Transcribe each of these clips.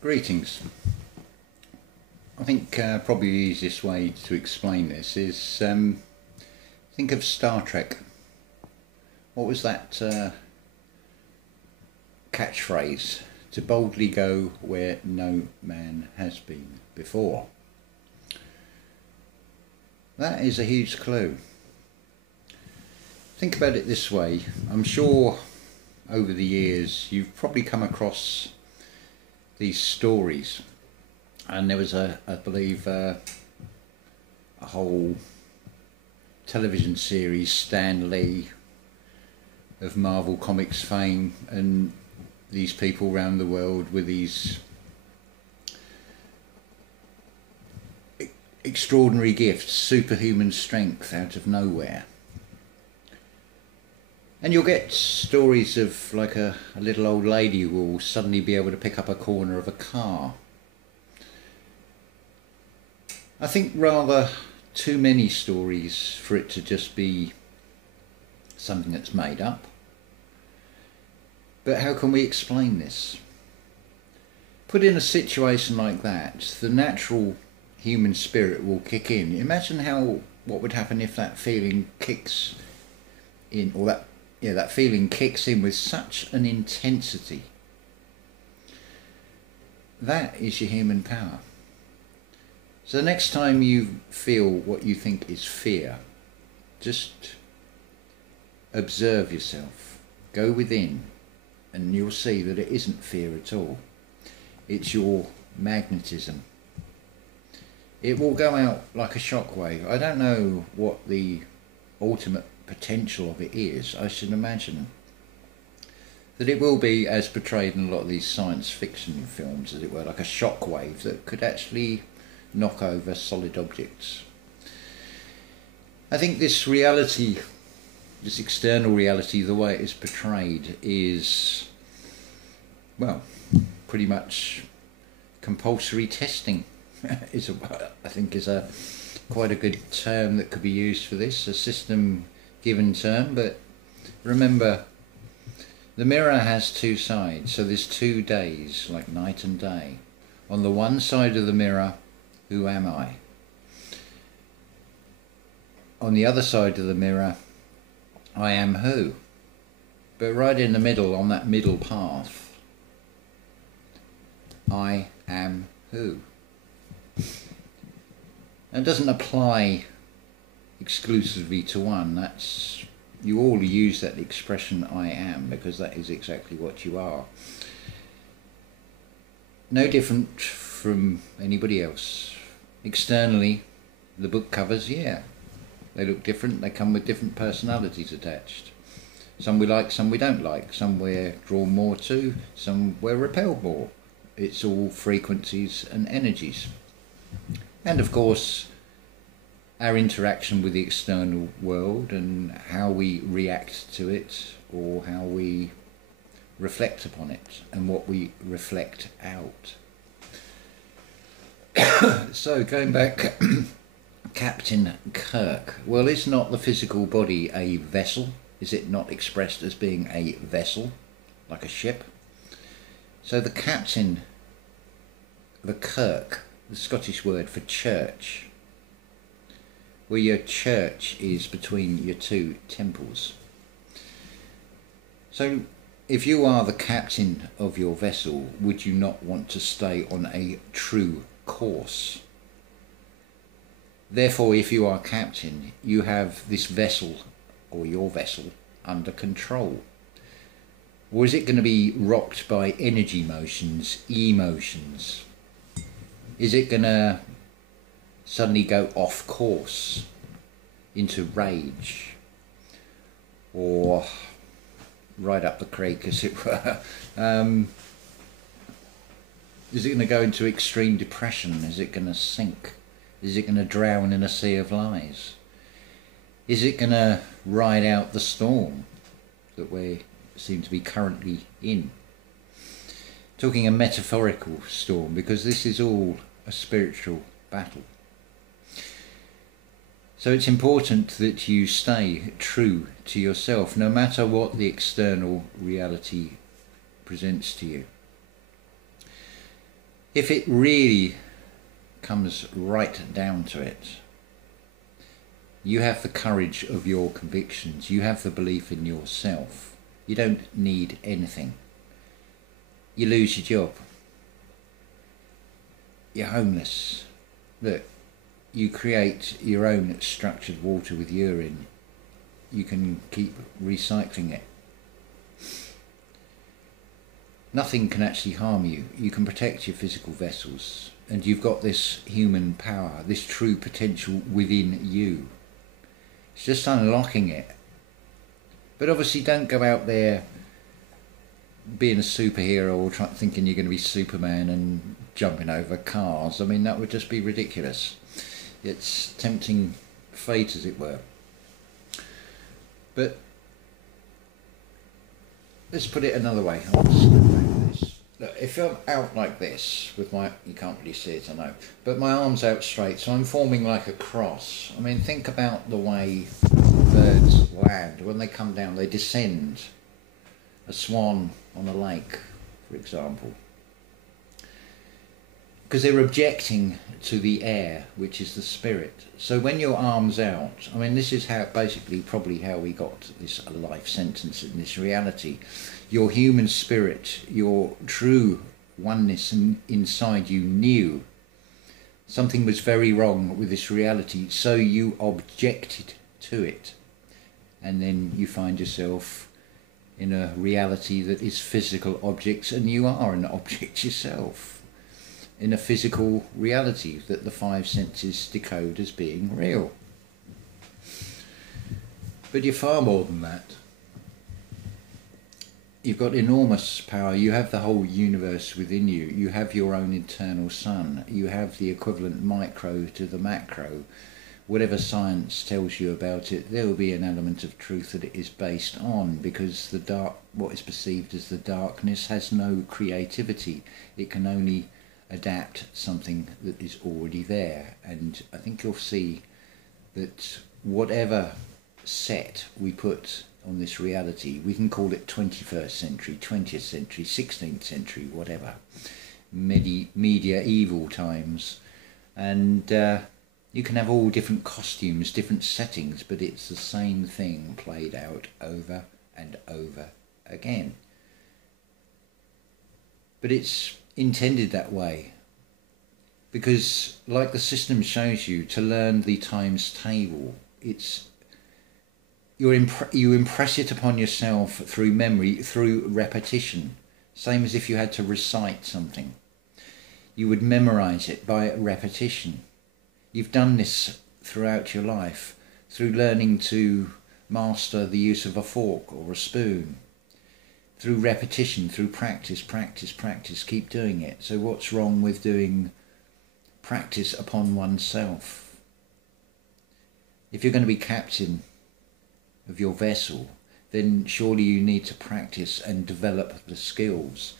Greetings. I think probably the easiest way to explain this is think of Star Trek. What was that catchphrase? To boldly go where no man has been before. That is a huge clue. Think about it this way. I'm sure over the years you've probably come across these stories, and there was I believe a whole television series, Stan Lee of Marvel Comics fame, and these people around the world with these extraordinary gifts, superhuman strength out of nowhere. And you'll get stories of like a little old lady who will suddenly be able to pick up a corner of a car. I think rather too many stories for it to just be something that's made up. But how can we explain this? Put in a situation like that, the natural human spirit will kick in. Imagine what would happen if that feeling kicks in, or that feeling kicks in with such an intensity. That is your human power. So the next time you feel what you think is fear, just observe yourself, go within, and you'll see that it isn't fear at all. It's your magnetism. It will go out like a shockwave. I don't know what the ultimate potential of it is. I should imagine that it will be, as portrayed in a lot of these science fiction films, as it were, like a shockwave that could actually knock over solid objects. I think this reality, this external reality, the way it is portrayed is, well, pretty much compulsory testing. I think is quite a good term that could be used for this, a system given term. But remember, the mirror has two sides, so there's 2 days, like night and day. On the one side of the mirror, who am I? On the other side of the mirror, I am who? But right in the middle, on that middle path, I am who? It doesn't apply exclusively to one. That's, you all use that expression I am, because that is exactly what you are. No different from anybody else. Externally, the book covers, yeah, they look different, they come with different personalities attached. Some we like, some we don't like, some we're drawn more to, some we're repelled more. It's all frequencies and energies. And of course, our interaction with the external world and how we react to it, or how we reflect upon it, and what we reflect out. So going back, Captain Kirk. Well, is not the physical body a vessel? Is it not expressed as being a vessel, like a ship? So the captain, the Kirk, the Scottish word for church, where your church is between your two temples. So if you are the captain of your vessel, would you not want to stay on a true course? Therefore, if you are captain, you have this vessel, or your vessel, under control. Or is it going to be rocked by energy motions, emotions? Is it going to suddenly go off course into rage, or right up the creek, as it were? Is it going to go into extreme depression? Is it going to sink? Is it going to drown in a sea of lies? Is it going to ride out the storm that we seem to be currently in? Talking a metaphorical storm, because this is all a spiritual battle. So it's important that you stay true to yourself, no matter what the external reality presents to you. If it really comes right down to it, you have the courage of your convictions, you have the belief in yourself, you don't need anything. You lose your job, you're homeless, look, you create your own structured water with urine, you can keep recycling it. Nothing can actually harm you. You can protect your physical vessels, and you've got this human power, this true potential within you. It's just unlocking it. But obviously don't go out there being a superhero or thinking you're going to be Superman and jumping over cars. I mean, that would just be ridiculous. It's tempting fate, as it were. But let's put it another way. I'll just go back to this. Look, if I'm out like this with my, you can't really see it, I know, but my arms out straight, so I'm forming like a cross. I mean, think about the way birds land. When they come down, they descend. A swan on a lake, for example. Because they're objecting to the air, which is the spirit. So when your arm's out, I mean, this is how, basically, probably how we got this life sentence in this reality. Your human spirit, your true oneness inside you knew something was very wrong with this reality, so you objected to it. And then you find yourself in a reality that is physical objects, and you are an object yourself. In a physical reality that the five senses decode as being real. But you're far more than that. You've got enormous power. You have the whole universe within you. You have your own internal sun. You have the equivalent micro to the macro. Whatever science tells you about it, there will be an element of truth that it is based on, because the dark, what is perceived as the darkness, has no creativity. It can only adapt something that is already there. And I think you'll see that whatever set we put on this reality, we can call it 21st century, 20th century, 16th century, whatever, medieval times, and you can have all different costumes, different settings, but it's the same thing played out over and over again. But it's intended that way, because like the system shows you, to learn the times table, it's you impress it upon yourself through memory, through repetition, same as if you had to recite something. You would memorize it by repetition. You've done this throughout your life through learning to master the use of a fork or a spoon. Through repetition, through practice, keep doing it. So what's wrong with doing practice upon oneself? If you're going to be captain of your vessel, then surely you need to practice and develop the skills.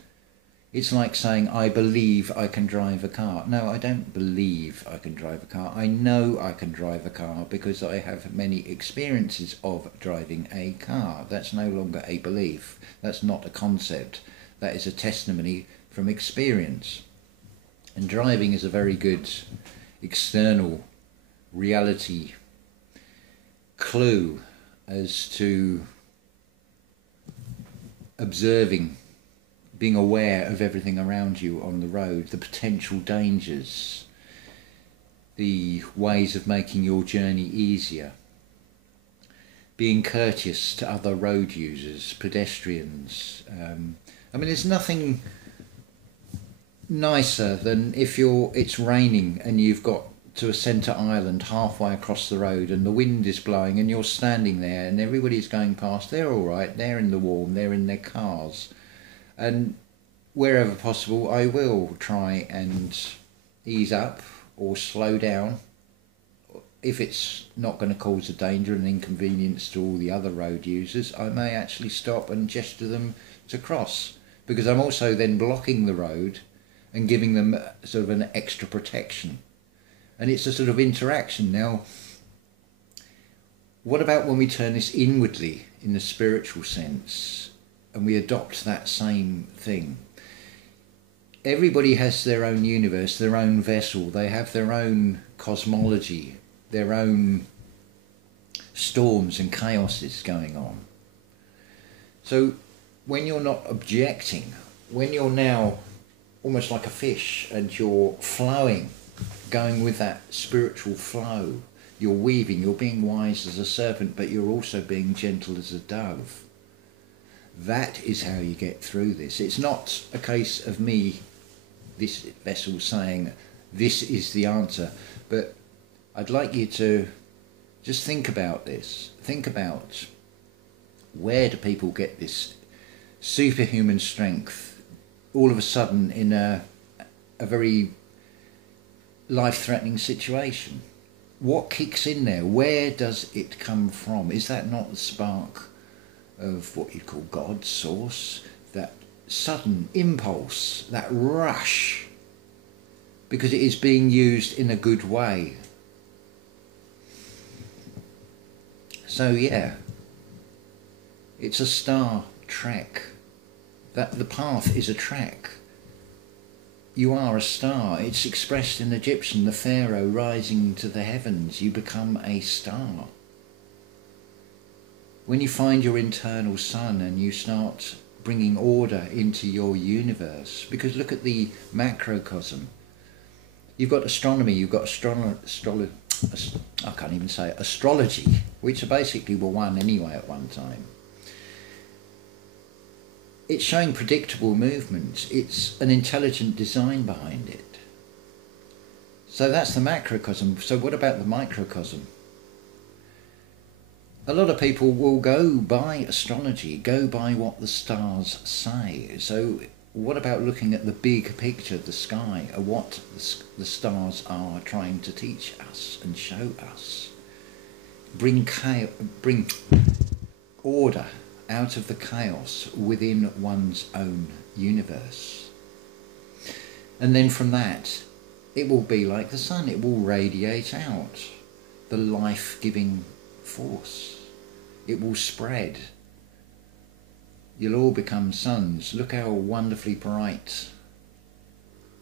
It's like saying, I believe I can drive a car. No, I don't believe I can drive a car. I know I can drive a car because I have many experiences of driving a car. That's no longer a belief. That's not a concept. That is a testimony from experience. And driving is a very good external reality clue as to observing, being aware of everything around you on the road, the potential dangers, the ways of making your journey easier, being courteous to other road users, pedestrians. I mean, there's nothing nicer than if it's raining and you've got to a centre island halfway across the road and the wind is blowing and you're standing there and everybody's going past. They're all right, they're in the warm, they're in their cars. And wherever possible, I will try and ease up or slow down. If it's not going to cause a danger and inconvenience to all the other road users, I may actually stop and gesture them to cross, because I'm also then blocking the road and giving them sort of an extra protection. And it's a sort of interaction. Now, what about when we turn this inwardly in the spiritual sense and we adopt that same thing? everybody has their own universe, their own vessel. They have their own cosmology, their own storms and chaoses going on. So when you're not objecting, when you're now almost like a fish and you're flowing, going with that spiritual flow, you're weaving, you're being wise as a serpent, but you're also being gentle as a dove. That is how you get through this. It's not a case of me, this vessel, saying this is the answer, but I'd like you to just think about this. Think about, where do people get this superhuman strength all of a sudden in a very life-threatening situation? What kicks in there? Where does it come from? Is that not the spark of what you'd call God, source? That sudden impulse, that rush, because it is being used in a good way. So yeah, it's a star trek. That the path is a trek. You are a star. It's expressed in Egyptian, the pharaoh rising to the heavens. You become a star. When you find your internal sun and you start bringing order into your universe, because look at the macrocosm. You've got astronomy, you've got astrology, which basically were one anyway at one time. It's showing predictable movements. It's an intelligent design behind it. So that's the macrocosm. So what about the microcosm? A lot of people will go by astrology, go by what the stars say. So what about looking at the big picture, the sky, or what the stars are trying to teach us and show us? Bring order out of the chaos within one's own universe. And then from that, it will be like the sun. It will radiate out the life-giving force. It will spread. You'll all become suns. Look how wonderfully bright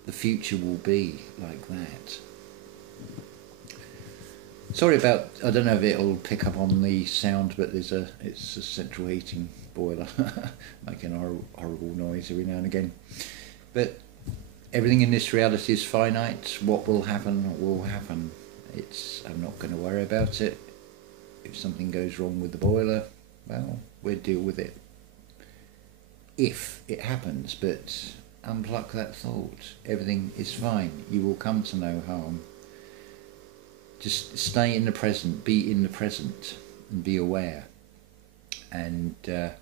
the future will be like that. Sorry about, I don't know if it'll pick up on the sound, but it's a central heating boiler making a horrible noise every now and again. But everything in this reality is finite. What will happen will happen. I'm not going to worry about it. If something goes wrong with the boiler, well, we'll deal with it if it happens, but unpluck that thought. Everything is fine. You will come to no harm. Just stay in the present, be in the present, and be aware. And you're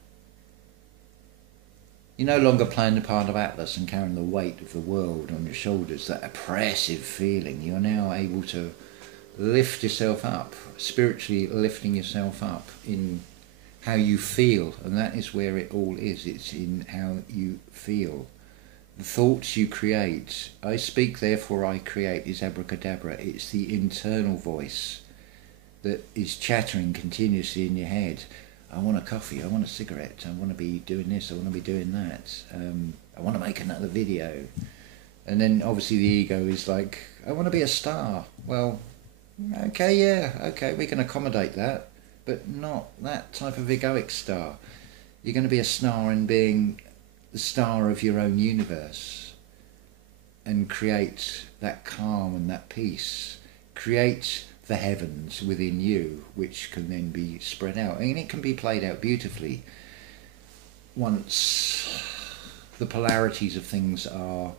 no longer playing the part of Atlas and carrying the weight of the world on your shoulders, that oppressive feeling. You're now able to lift yourself up, spiritually lifting yourself up in how you feel, and that is where it all is. It's in how you feel. The thoughts you create, I speak therefore I create, is abracadabra. It's the internal voice that is chattering continuously in your head. I want a coffee, I want a cigarette, I want to be doing this, I want to be doing that, I want to make another video. And then obviously the ego is like, I want to be a star. Well, okay, yeah, okay, we can accommodate that, but not that type of egoic star. You're going to be a star in being the star of your own universe and create that calm and that peace. Create the heavens within you, which can then be spread out. And it can be played out beautifully once the polarities of things are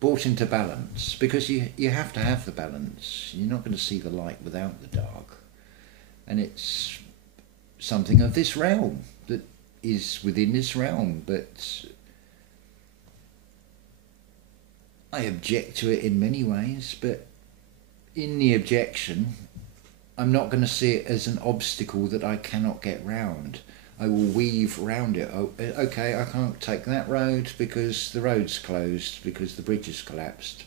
brought into balance, because you have to have the balance. You're not going to see the light without the dark. And it's something of this realm that is within this realm, but I object to it in many ways, but in the objection, I'm not going to see it as an obstacle that I cannot get round. I will weave round it. Oh, okay, I can't take that road because the road's closed, because the bridge has collapsed.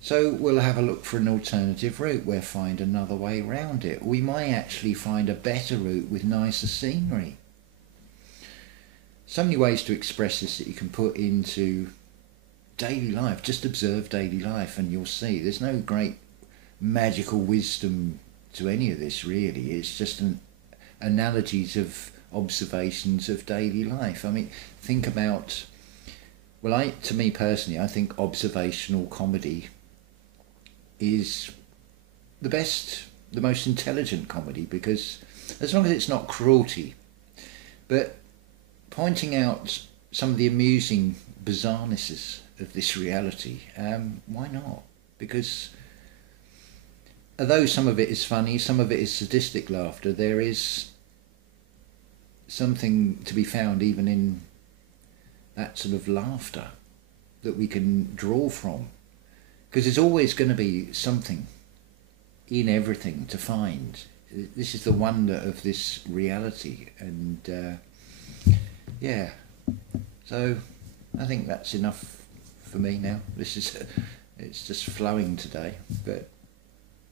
So we'll have a look for an alternative route. We'll find another way round it. We might actually find a better route with nicer scenery. So many ways to express this that you can put into daily life. Just observe daily life and you'll see there's no great magical wisdom to any of this really. It's just analogies of observations of daily life. I mean, think about, well, to me personally, I think observational comedy is the best, the most intelligent comedy, because as long as it's not cruelty, but pointing out some of the amusing bizarrenesses of this reality, why not? Because although some of it is funny, some of it is sadistic laughter, there is something to be found even in that sort of laughter that we can draw from. Because there's always going to be something in everything to find. This is the wonder of this reality. And yeah, so I think that's enough for me now. It's just flowing today, but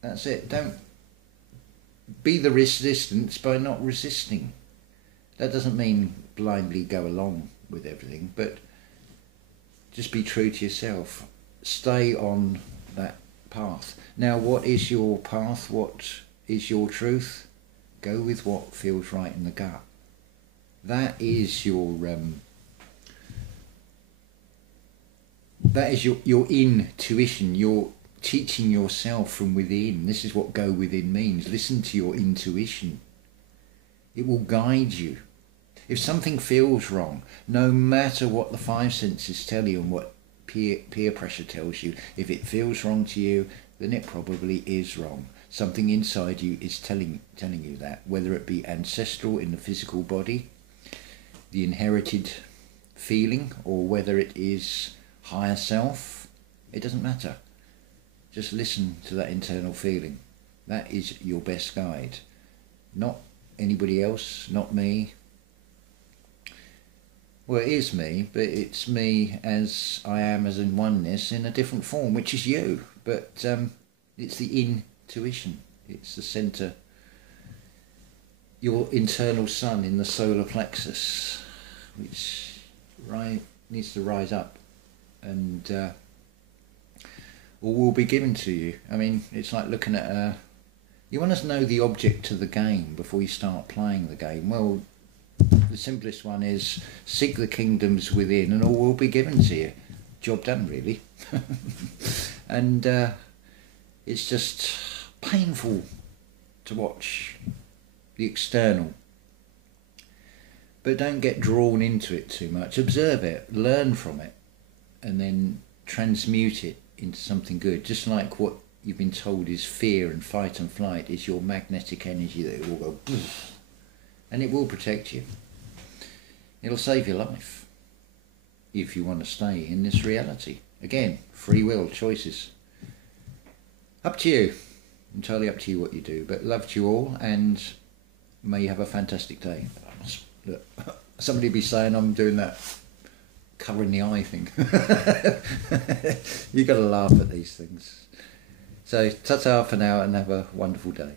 that's it. Don't be the resistance by not resisting. That doesn't mean blindly go along with everything, but just be true to yourself. Stay on that path. Now, what is your path? What is your truth? Go with what feels right in the gut. That is your intuition. You're teaching yourself from within. This is what go within means. Listen to your intuition. It will guide you. If something feels wrong, no matter what the five senses tell you and what peer pressure tells you, if it feels wrong to you, then it probably is wrong. Something inside you is telling you that, whether it be ancestral in the physical body, the inherited feeling, or whether it is higher self, it doesn't matter. Just listen to that internal feeling. That is your best guide. Not anybody else, not me. Well, it is me, but it's me as I am, as in oneness, in a different form, which is you. But it's the intuition. It's the centre, your internal sun in the solar plexus, which needs to rise up, and all will be given to you. I mean, it's like looking at you want to know the object of the game before you start playing the game. Well, the simplest one is seek the kingdoms within and all will be given to you. Job done, really. And it's just painful to watch the external. But don't get drawn into it too much. Observe it, learn from it, and then transmute it into something good. Just like what you've been told is fear and fight and flight is your magnetic energy that it will go poof, and it will protect you. It'll save your life if you want to stay in this reality. Again, free will, choices. Up to you. Entirely up to you what you do. But love to you all, and may you have a fantastic day. Look, somebody be saying I'm doing that covering the eye thing. You got to laugh at these things. So ta-ta for now and have a wonderful day.